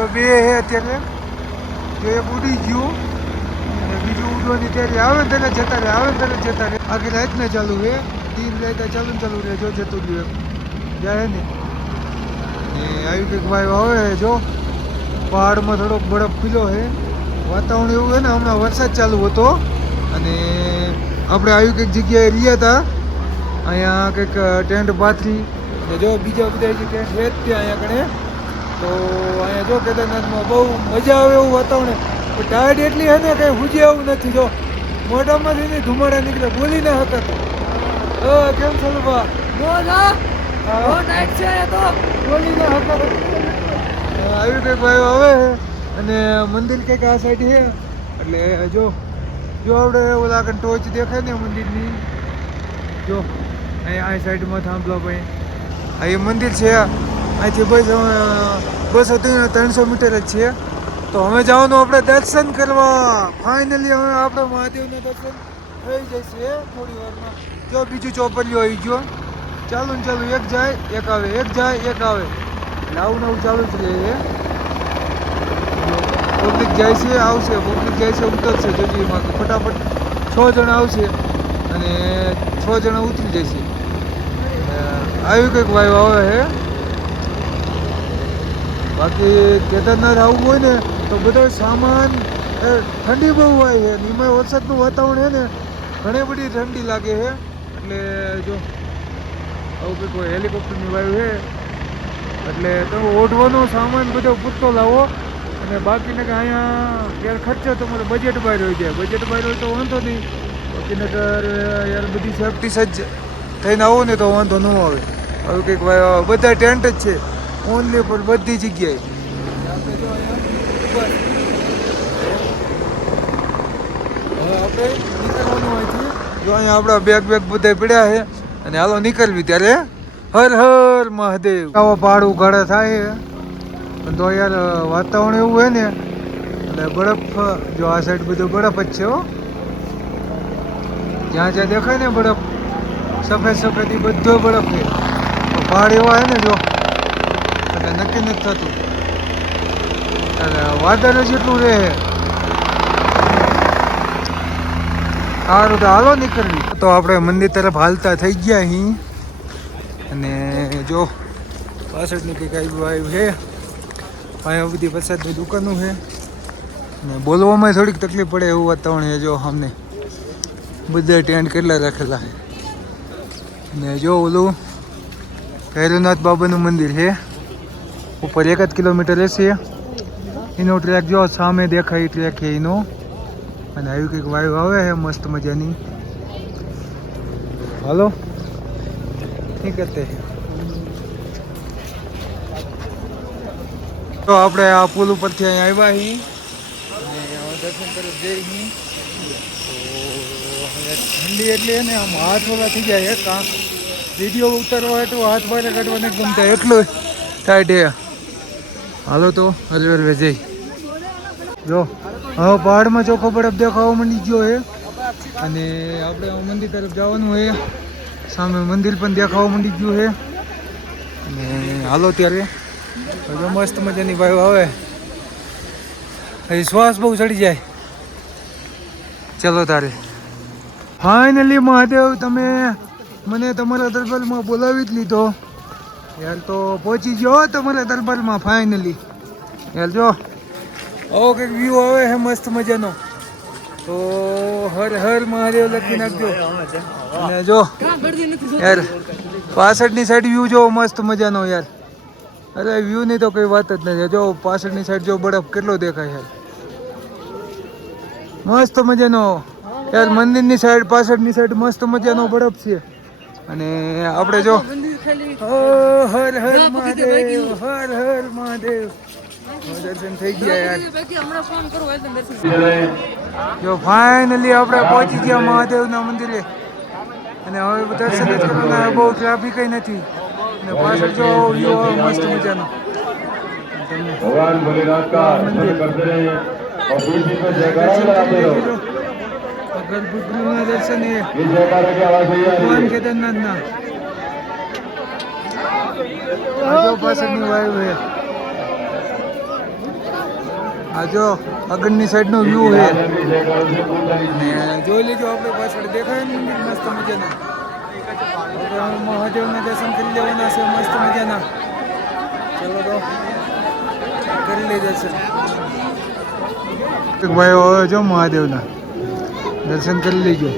જો બે હે અત્યારે, જો એક ઉડી ગયું અને બીજું ઉડવાની તૈયારી આવે ને તેને જતા રહે, આવે ને તેને જતા રહે. આખી રાત ને ચાલુ રહે, દિન રહેતા ચાલુ ને ચાલુ રહે. જો જતું રહ્યું એમ જાય ને આવી કંઈક વાયુ આવે. જો પહાડમાં થોડોક બરફ પીલો છે, વાતાવરણ એવું છે ને. હમણાં વરસાદ ચાલુ હતો અને આપણે આવી કંઈક જગ્યાએ રહ્યા હતા. અહીંયા કંઈક ટેન્ટ પાથરી ને જો બીજા બધા જે ટેન્ટ છે જ ત્યાં અહીંયા કણે. તો અહીંયા જો કેદારનાથમાં બહુ મજા આવે એવું વાતાવરણ. પણ ટાયર્ડ એટલી છે ને કંઈ હુજે એવું નથી. જો મોઢામાંથી નહીં ધુમાડા નીકળે, બોલી ના હકત. કેમ છે બા? બોલી ના હકત. આવી કંઈક ભાઈ આવે છે અને મંદિર કંઈક આ સાઈડ છે. એટલે જો આપણે ઓલા આગળ ટોચ દેખાય ને મંદિરની, જો અહીંયા આ સાઈડમાં થાંભલો ભાઈ આ એ મંદિર છે. અહીંથી બસ 200-300 મીટર જ છે. તો હવે જવાનું આપણે દર્શન કરવા. ફાઇનલી હવે આપણે મહાદેવના દર્શન થઈ જશે થોડી વારમાં. જો બીજું ચોપલીઓ આવી ગયો. ચાલુ ને ચાલુ, એક જાય એક આવે, એક જાય એક આવે. નવું નવું ચાલુ જ રહે છે. પબ્લિક જાય છે આવશે, પબ્લિક જાય છે ઉતરશે. જોજીમાં ફટાફટ 6 જણા આવશે અને 6 જણા ઉતરી જશે. આવી કંઈક વાયુ આવે છે. બાકી કેદારનાથ આવવું હોય ને તો બધો સામાન, ઠંડી બહુ હોય છે. એમાં વરસાદનું વાતાવરણ છે ને, ઘણી બધી ઠંડી લાગે છે. એટલે જો આવું કંઈક હોય. હેલિકોપ્ટરની વાયુ છે એટલે તમે ઓઢવાનો સામાન બધો પૂરતો લાવો. અને બાકીને કે અહીંયા યાર ખર્ચો તમારે બજેટ બહાર હોય જાય. બજેટ બહાર હોય તો વાંધો નહીં. બાકી નકર યાર બધી સેફટી સજ્જ થઈને આવો ને તો વાંધો ન આવે. હવે કંઈક બધા ટેન્ટ જ છે ઓનલી પર બધી જગ્યાએ. આપણે જો અહીંયા હવે આપણે નીકળવાનું અહીંથી. જો અહીંયા આપણા બેગ બધા પડ્યા છે અને હાલો નીકળવી. ત્યારે હર હર મહાદેવ. આવા પહાડ ઉઘાડા થાય પણ તો યાર વાતાવરણ એવું હોય ને એટલે બરફ. જો આ સાઈડ બધો બરફ જ છે હો. જ્યાં જ્યાં દેખાય ને બરફ સફેદ સફેદ એ બધો બરફ છે. પહાડ એવા છે ને જો એટલે નક્કી નથી થતું. એટલે વાદળ જેટલું રહે. સારું તો હાલો નીકળવી. તો આપણે મંદિર તરફ હાલતા થઈ ગયા અહીં. અને જો પાછળની કંઈક આવ્યું છે. અહીંયા બધી પ્રસાદની દુકાનો છે ને બોલવામાં થોડીક તકલીફ પડે એવું વાતાવરણ છે. જો અમને બધા ટેન્ટ કેટલા રાખેલા છે. ને જો ઓલું ભૈરવનાથ બાબાનું મંદિર છે. ઉપર 1 જ કિલોમીટર હશે. એનો ટ્રેક જો સામે દેખાય ટ્રેક છે એનો. અને આવી કંઈક વાયુ આવે છે મસ્ત મજાની. હાલો નીકળતે. તો આપણે આ પુલ ઉપરથી અહીં આવ્યા છીએ અને દર્શન તરફ જઈ છીએ. તો ઠંડી એટલી છે ને આમ હાથ ઓલા થઈ જાય. કાં વિડીયો ઉતારવા એટલું હાથ બહાર કાઢવા નથી ગમતા એટલું થાય છે. હાલો તો હરવે જઈ. જો હવે પહાડમાં ચોખ્ખો બરફ દેખાવા માંડી ગયો છે અને આપણે મંદિર તરફ જવાનું છે. સામે મંદિર પણ દેખાવા માંડી ગયું છે અને હાલો ત્યારે મસ્ત મજાની વાયુ આવે. શ્વાસ બહુ ચડી જાય. ચલો તારે ફાઇનલી મહાદેવ તમે મને તમારા દરબારમાં બોલાવી જ લીધો યાર. તો પહોંચી ગયો તમારા દરબારમાં ફાઇનલી યાર. જો આવો કંઈક વ્યૂ આવે છે મસ્ત મજાનો. તો હર હર મહાદેવ લખી નાખજો. અને જો યાર પાછળની સાઈડ વ્યૂ જો મસ્ત મજાનો યાર. અરે વ્યૂ ની તો કઈ વાત જ નથી. જો પાછળની સાઈડ જો બરફ કેટલો દેખાય યાર. મસ્ત મજાનો યાર. મંદિરની સાઈડ પાછળની સાઈડ મસ્ત મજાનો બરફ છે. અને આપણે જો હર હર મહાદેવ, હર હર મહાદેવ. દર્શન થઈ ગયા યાર. જો ફાઇનલી આપણે પહોંચી ગયા મહાદેવના મંદિરે. અને હવે દર્શન જ કરવાના. બહુ ટ્રાફિક નથી. અને પાછળ જો વ્યૂ મસ્ત મજાનો. भगवान भोलेनाथ का दर्शन करते रहे और बीच में जयकारा लगाते रहो। गर्भगृहના દર્શન એ ये जयकारा की आवाज नहीं आ रही ભગવાન है। કેદારનાથના. આ જો પાછળની વાયુ છે. આ જો આગળની સાઈડનો વ્યૂ છે भी जय करो से पूजन ને જોઈ લેજો આપણે પાછળ દેખાય ને મંદિર મસ્ત મજાના હવે મહાદેવના દર્શન કરી લેવાના છે મસ્ત મજાના. ચલો તો કરી લે દર્શન. ભાઈ હવે જો મહાદેવના દર્શન કરી લેજો.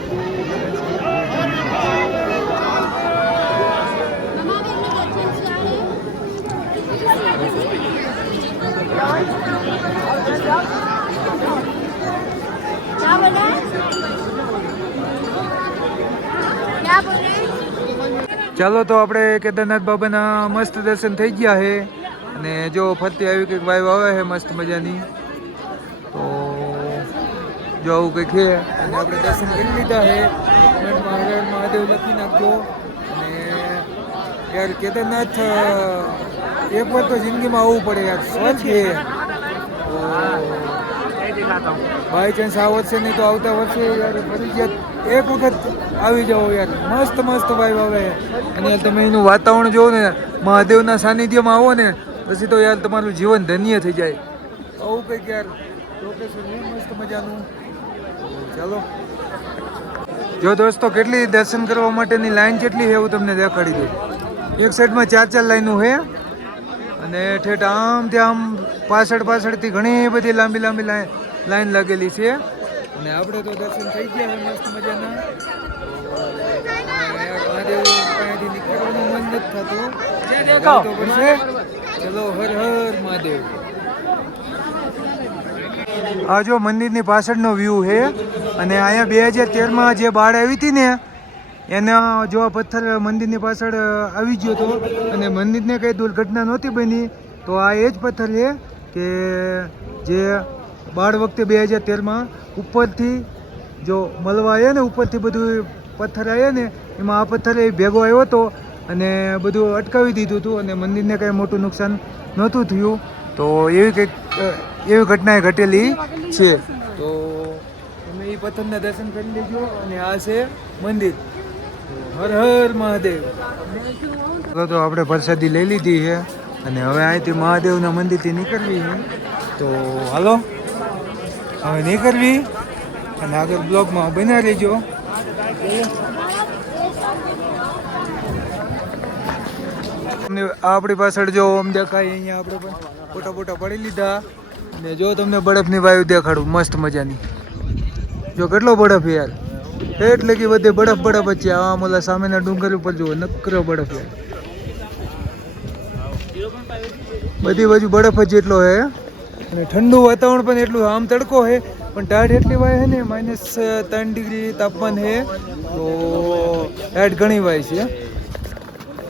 क्या बोला क्या बोल रहे हैं? ચાલો તો આપણે કેદારનાથ બાબાના મસ્ત દર્શન થઈ ગયા છે અને જો ફરતી આવી કંઈક વાઈવ આવે છે મસ્ત મજાની. તો જો આવું કંઈક છે અને આપણે દર્શન કરી લીધા છે. કમેન્ટમાં હર હર મહાદેવ લખી નાખજો. અને યાર કેદારનાથ એક વાર તો જિંદગીમાં આવવું પડે યાર. સ્વર્ગ છે. બાય ચાન્સ આ વર્ષે નહીં તો આવતા વર્ષે યાર ફરજિયાત એક વખત આવી જાઓ યાર. મસ્ત મસ્ત વાઈવ આવે અને તમે એનું વાતાવરણ જોવો ને મહાદેવના સાનિધ્યમાં આવો ને પછી તો યાર તમારું જીવન ધન્ય થઈ જાય. આવું કંઈક યાર લોકેશન છે મસ્ત મજાનું. ચાલો જો દોસ્તો કેટલી દર્શન કરવા માટેની લાઈન કેટલી છે એવું તમને દેખાડી દઉં. એક સાઈડમાં 4 લાઈનો છે અને ઠેઠ આમ ત્યાં આમ પાછળથી ઘણી બધી લાંબી લાઈન લાગેલી છે. અને આપણે તો દર્શન થઈ ગયા છે મસ્ત મજાના. મહાદેવ પાસેથી નીકળવાનું મન નથી થતું. તો પડશે. ચલો હર હર મહાદેવ. આ જો મંદિરની પાછળનો વ્યૂ છે અને અહીંયા 2013માં જે બાળ આવી હતી ને એના જો આ પથ્થર મંદિરની પાછળ આવી ગયો હતો અને મંદિરને કંઈ દુર્ઘટના નહોતી બની. તો આ એ જ પથ્થર છે કે જે બાળ વખતે 2013માં ઉપરથી જો મળવા આવ્યા ને ઉપરથી બધું પથ્થર આવ્યા ને એમાં આ પથ્થર એ ભેગો આવ્યો હતો અને બધું અટકાવી દીધું હતું અને મંદિરને કંઈ મોટું નુકસાન નહોતું થયું. તો એવી ઘટના ઘટેલી છે. તો તમે એ પથ્થરના દર્શન કરી લેજો. અને આ છે મંદિર. હર હર મહાદેવ. ચાલો તો આપણે પ્રસાદી લઈ લીધી છે અને હવે અહીંથી મહાદેવના મંદિરથી નીકળવી છે. તો હાલો હવે નીકળવી અને આગળ બ્લોગમાં બના રહેજો. આપણી પાછળ જો આમ દેખાય અહીંયા આપણે પણ ફોટા પડી લીધા. અને જો તમને બરફની વાયુ દેખાડું મસ્ત મજાની. જો કેટલો બરફ યાર. એટલે કે બધે બરફ જ છે. આમ ઓલા સામેના ડુંગર ઉપર જુઓ નકરો બરફ યાર. બધી બાજુ બરફ જ જેટલો છે અને ઠંડુ વાતાવરણ પણ એટલું. આમ તડકો છે પણ ટાઢ એટલી વાય છે ને -3 ડિગ્રી તાપમાન છે. તો ટાઢ ઘણી વાય છે.